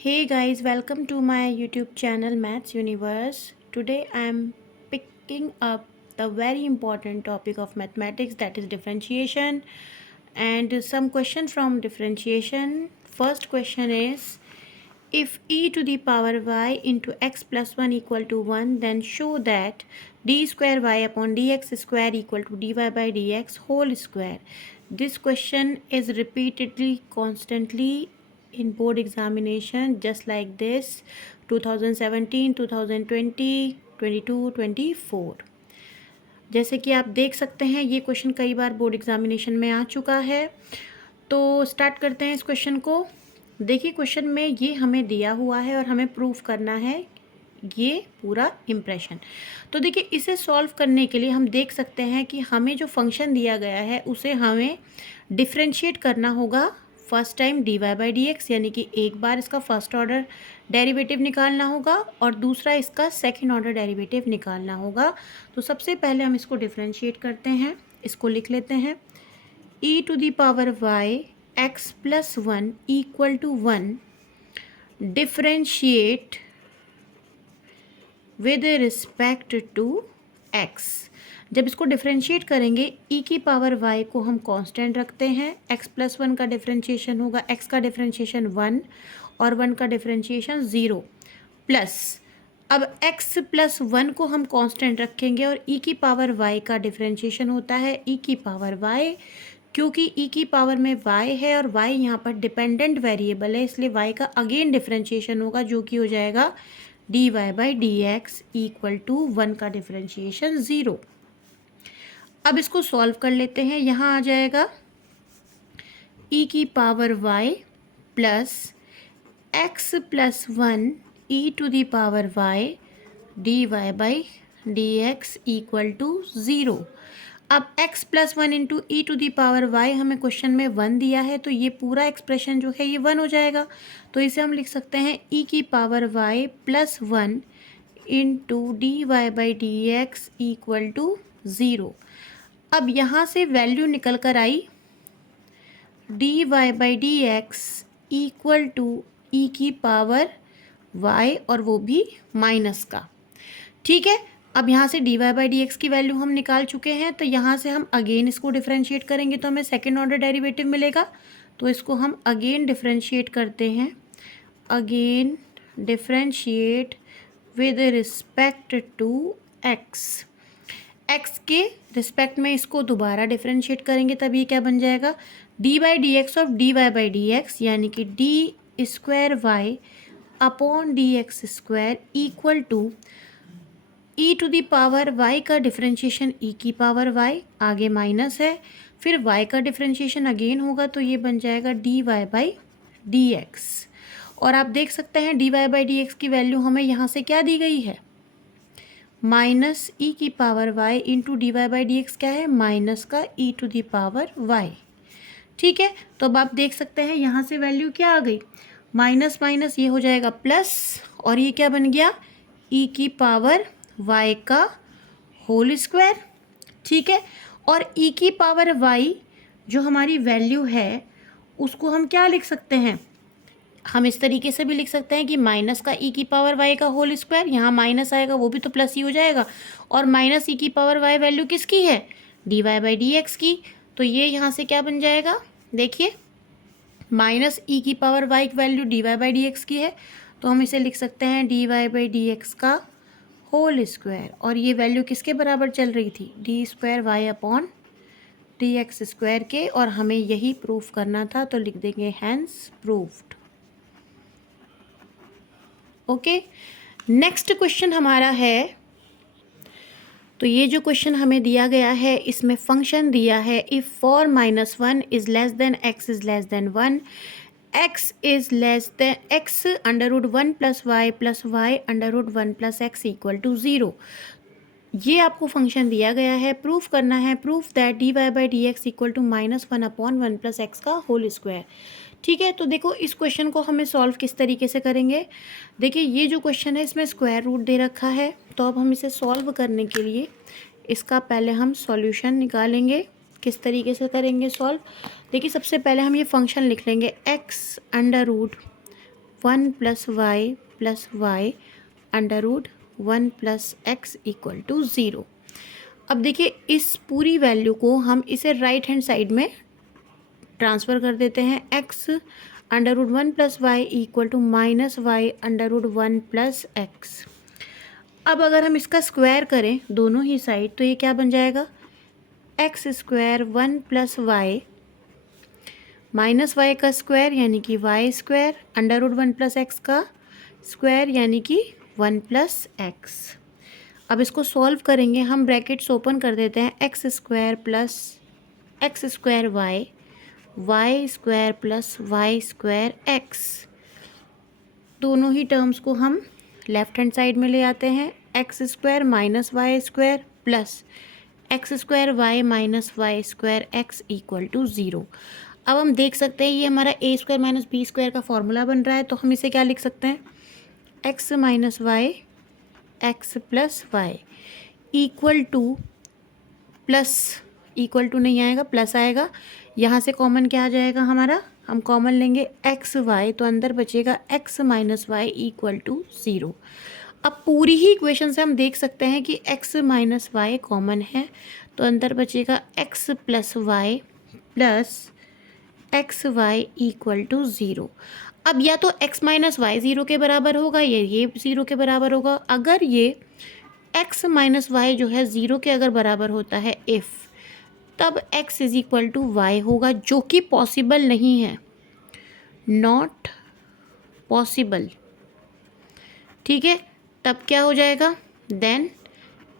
Hey guys, welcome to my YouTube channel Maths Universe. Today I am picking up the very important topic of mathematics, that is differentiation, and some question from differentiation. First question is, if e to the power y into x plus 1 equal to 1, then show that d square y upon dx square equal to dy by dx whole square. This question is repeatedly, constantly in board examination, just like this 2017, 2020, 22, 24. जैसे कि आप देख सकते हैं ये question कई बार board examination में आ चुका है। तो स्टार्ट करते हैं इस क्वेश्चन को। देखिए क्वेश्चन में ये हमें दिया हुआ है और हमें प्रूफ करना है ये पूरा इम्प्रेशन। तो देखिए इसे सॉल्व करने के लिए हम देख सकते हैं कि हमें जो फंक्शन दिया गया है उसे हमें डिफ्रेंशिएट करना होगा। First time d y by d x, यानी कि एक बार इसका फर्स्ट ऑर्डर डेरिवेटिव निकालना होगा और दूसरा इसका सेकंड ऑर्डर डेरिवेटिव निकालना होगा। तो सबसे पहले हम इसको डिफ्रेंशिएट करते हैं। इसको लिख लेते हैं e to the power y x plus 1 equal to 1 differentiate with respect to x। जब इसको डिफ्रेंशिएट करेंगे e की पावर y को हम कांस्टेंट रखते हैं। x प्लस 1 का डिफ्रेंशिएशन होगा, x का डिफ्रेंशिएशन 1 और 1 का डिफ्रेंशिएशन 0 प्लस, अब x प्लस 1 को हम कांस्टेंट रखेंगे और e की पावर y का डिफ्रेंशिएशन होता है e की पावर y, क्योंकि e की पावर में y है और y यहाँ पर डिपेंडेंट वेरिएबल है, इसलिए y का अगेन डिफ्रेंशिएशन होगा जो कि हो जाएगा dy by d x equal to 1 का डिफ्रेंशिएशन 0। अब इसको सॉल्व कर लेते हैं। यहाँ आ जाएगा e की power y plus x plus 1 e to the power y dy by d x equal to 0। अब x plus 1 into e to the power y हमें क्वेश्चन में 1 दिया है, तो ये पूरा एक्सप्रेशन जो है ये 1 हो जाएगा। तो इसे हम लिख सकते हैं e की power y plus 1 into d y by d x equal to 0। अब यहाँ से वैल्यू निकल कर आई d y by d x equal to e की पावर y और वो भी माइनस का। ठीक है, अब यहाँ से d y by d x की वैल्यू हम निकाल चुके हैं, तो यहाँ से हम अगेन इसको डिफ्रेंशिएट करेंगे तो हमें सेकेंड ऑर्डर डेरिवेटिव मिलेगा। तो इसको हम अगेन डिफ्रेंशिएट करते हैं, again differentiate with respect to x। x के रिस्पेक्ट में इसको दोबारा डिफ्रेंशिएट करेंगे तब ये क्या बन जाएगा, d by d x of d y by d x, यानी कि d square y upon d x square equal to e to the power y का डिफ्रेंशिएशन e की पावर y, आगे माइनस है, फिर y का डिफ्रेंशिएशन अगेन होगा तो ये बन जाएगा dy बाई डी एक्स। और आप देख सकते हैं dy बाई डी एक्स की वैल्यू हमें यहाँ से क्या दी गई है, माइनस e की power y into d y by d x क्या है, माइनस का e to the power y। ठीक है, तो अब आप देख सकते हैं यहाँ से वैल्यू क्या आ गई, माइनस माइनस ये हो जाएगा प्लस, और ये क्या बन गया e की पावर y का होल स्क्वायर। ठीक है, और e की पावर y जो हमारी वैल्यू है उसको हम क्या लिख सकते हैं, हम इस तरीके से भी लिख सकते हैं कि माइनस का e की पावर y का होल स्क्वायर, यहाँ माइनस आएगा वो भी तो प्लस ही हो जाएगा, और माइनस e की पावर y वैल्यू किसकी है, d y by d x की। तो ये यहाँ से क्या बन जाएगा, देखिए माइनस e की power y value d y by d x की है, तो हम इसे लिख सकते हैं d y by d x का होल स्क्वायर, और ये वैल्यू किसके बराबर चल रही थी, d square y upon d x square के, और हमें यही प्रूफ करना था तो लिख देंगे hence proved. Okay, next question हमारा है, तो ये जो क्वेश्चन हमें दिया गया है इसमें फंक्शन दिया है if for minus 1 is less than x is less than 1, x is less than x under root 1 plus y under root 1 plus x equal to 0। ये आपको फंक्शन दिया गया है, प्रूफ करना है, proof that d y by d x equal to minus 1 upon 1 plus x का whole square. ठीक है, तो देखो इस क्वेश्चन को हमें सॉल्व किस तरीके से करेंगे। देखिए ये जो क्वेश्चन है इसमें स्क्वायर रूट दे रखा है, तो अब हम इसे सॉल्व करने के लिए इसका पहले हम सॉल्यूशन निकालेंगे। किस तरीके से करेंगे सॉल्व, देखिए सबसे पहले हम ये फंक्शन लिख लेंगे x under root 1 + y under root 1 + x equal to 0। अब देखिए इस पूरी वैल्यू को हम इसे राइट हैंड साइड में ट्रांसफ़र कर देते हैं। x under root 1 + y equal to -y under root 1 + x। अब अगर हम इसका स्क्वायर करें दोनों ही साइड तो ये क्या बन जाएगा, x square 1 + y minus y का स्क्वायर यानी कि y square under root 1 + x का स्क्वायर यानी कि 1 + x। अब इसको सॉल्व करेंगे हम, ब्रैकेट्स ओपन कर देते हैं। x square plus x square y square plus y square x, दोनों ही टर्म्स को हम लेफ्ट हैंड साइड में ले आते हैं। x square minus y square plus x square y minus y square x equal to 0। अब हम देख सकते हैं ये हमारा a square minus b square का फॉर्मूला बन रहा है, तो हम इसे क्या लिख सकते हैं, x minus y x plus y equal to, plus equal to नहीं आएगा, प्लस आएगा। यहाँ से कॉमन क्या आ जाएगा हमारा, हम कॉमन लेंगे एक्स वाई, तो अंदर बचेगा x minus y equal to 0। अब पूरी ही इक्वेशन से हम देख सकते हैं कि x माइनस वाई कॉमन है, तो अंदर बचेगा x plus y plus x y equal to 0। अब या तो x माइनस वाई 0 के बराबर होगा या ये 0 के बराबर होगा। अगर ये x माइनस वाई जो है 0 के अगर बराबर होता है इफ़, तब x is equal to y होगा, जो कि पॉसिबल नहीं है, नॉट पॉसिबल। ठीक है, तब क्या हो जाएगा, then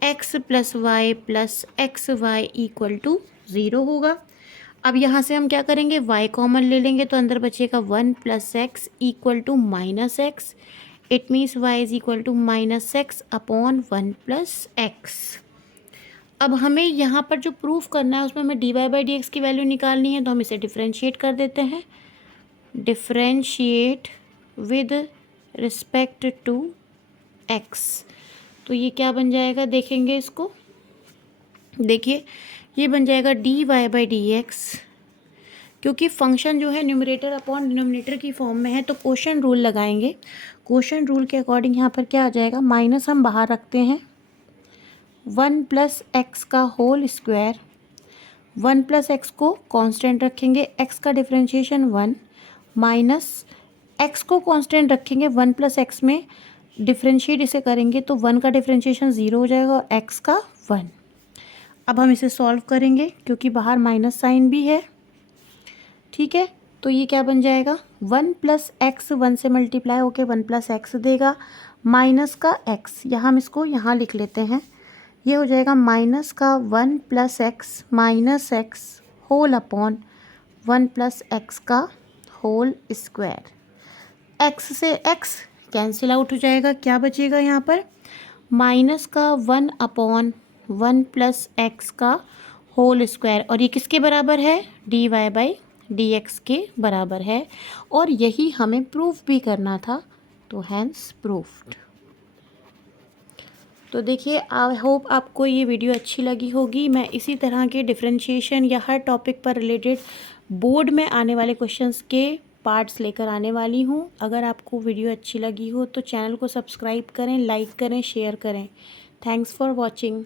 x plus y plus x y equal to 0 होगा। अब यहाँ से हम क्या करेंगे, y कॉमन ले लेंगे, तो अंदर बचेगा 1 + x equal to -x। It means y is equal to -x upon 1 + x। अब हमें यहाँ पर जो प्रूफ करना है उसमें हमें dy/dx की वैल्यू निकालनी है, तो हम इसे डिफ्रेंशिएट कर देते हैं। Differentiate with respect to x, तो ये क्या बन जाएगा, देखेंगे इसको। देखिए ये बन जाएगा dy/dx, क्योंकि फंक्शन जो है न्यूमरेटर अपॉन डिनोमिनेटर की फॉर्म में है, तो क्वोशंट रूल लगाएंगे। क्वोशंट रूल के अकॉर्डिंग यहाँ पर क्या आ जाएगा, माइनस हम बाहर रखते हैं, 1 + x का होल स्क्वायर, 1 + x को कांस्टेंट रखेंगे, x का डिफरेंशिएशन 1 माइनस x को कांस्टेंट रखेंगे, 1 + x में डिफरेंशिएट इसे करेंगे तो 1 का डिफरेंशिएशन 0 हो जाएगा और x का 1। अब हम इसे सॉल्व करेंगे क्योंकि बाहर माइनस साइन भी है। ठीक है, तो ये क्या बन जाएगा, 1 + x 1 से मल्टीप्लाई होके 1 + x देगा, माइनस का x, यहाँ हम इसको यहाँ लिख लेते हैं, ये हो जाएगा माइनस का 1 + x minus x whole upon 1 + x का होल स्क्वायर। x से x कैंसिल आउट हो जाएगा, क्या बचेगा यहाँ पर, माइनस का 1 अपॉन 1 + x का होल स्क्वायर, और ये किसके बराबर है, dy/dx के बराबर है, और यही हमें प्रूफ भी करना था, तो हैंस प्रूफ्ड। तो देखिए आई होप आपको ये वीडियो अच्छी लगी होगी। मैं इसी तरह के डिफरेंशिएशन या हर टॉपिक पर रिलेटेड बोर्ड में आने वाले क्वेश्चंस के पार्ट्स लेकर आने वाली हूँ। अगर आपको वीडियो अच्छी लगी हो तो चैनल को सब्सक्राइब करें, लाइक करें, शेयर करें। Thanks for watching.